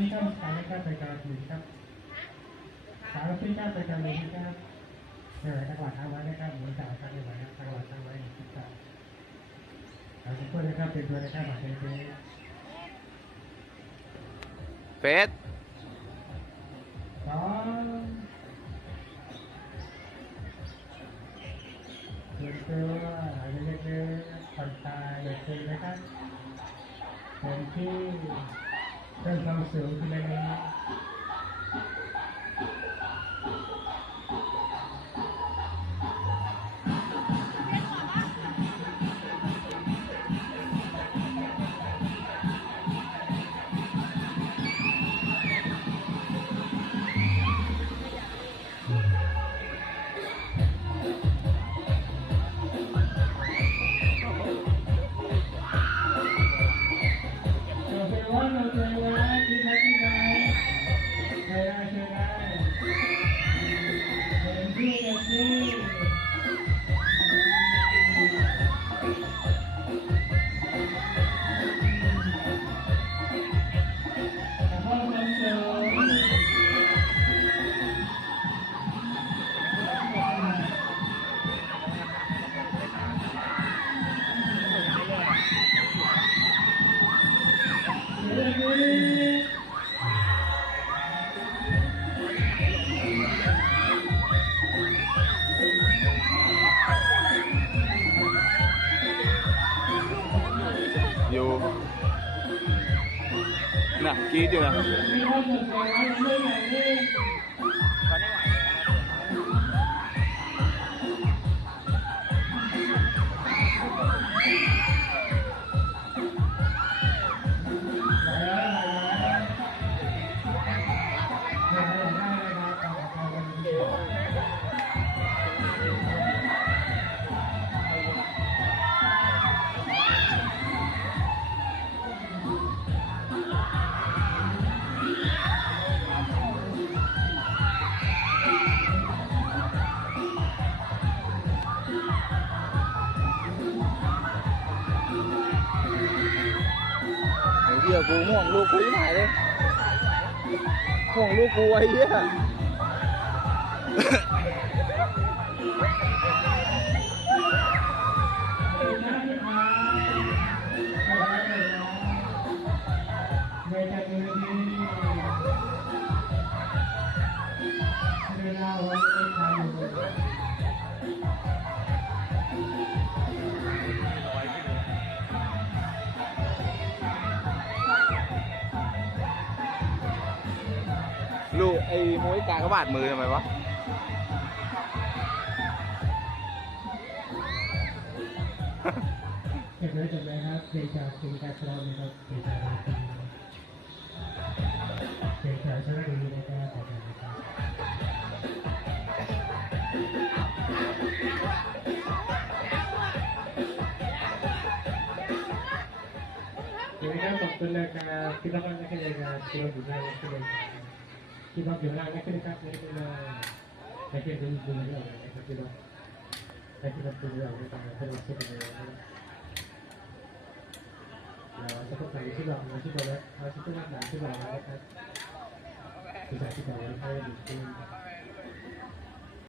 นี้ครับสายการบริการอยู่ครับสายบริการบริการเลยครับเออจังหวัดทางไว้นะครับหมุนจ่ายทางไว้จังหวัดทางไว้ครับเอาทุกคนนะครับเป็นตัวนะครับมาเป็นเป็นเฟสสองเตรียมตัวหายใจลึกๆผ่อนคลายอย่าเกรงนะครับเต็มที่ เพิ่มควา อยู่น่ะกรีดอยู่นะ หี้ยกูห่วงลูกกูที่ไหนเลยห่วงลูกกูไอ้เหี้ย ลูกไอ้มวยกากระบาดมือทำไมวะเก็บไว้เก็บไว้ครับเพลงจากเพลงการชลอนนะครับเพลงจากเพลงจากชลบุรีนะครับขอบคุณครับเดี๋ยวนะครับขอบคุณนะครับที่ต้องการนักเรียนนะครับที่เราอยู่ในนักเรี ที่เราเกี่ล่างได้ขึ้นครับได้ขึ้นเลยได้ขึ้นดูดูเรื่องนะครับพี่น้องได้ขึ้นดูเรื่องในตอนที่เราขึ้นเลยเราจะต้องใส่ที่รองนะที่ตัวเล็กเราจะต้องรักษาที่รองนะครับที่ใส่ที่รองให้ดีขึ้น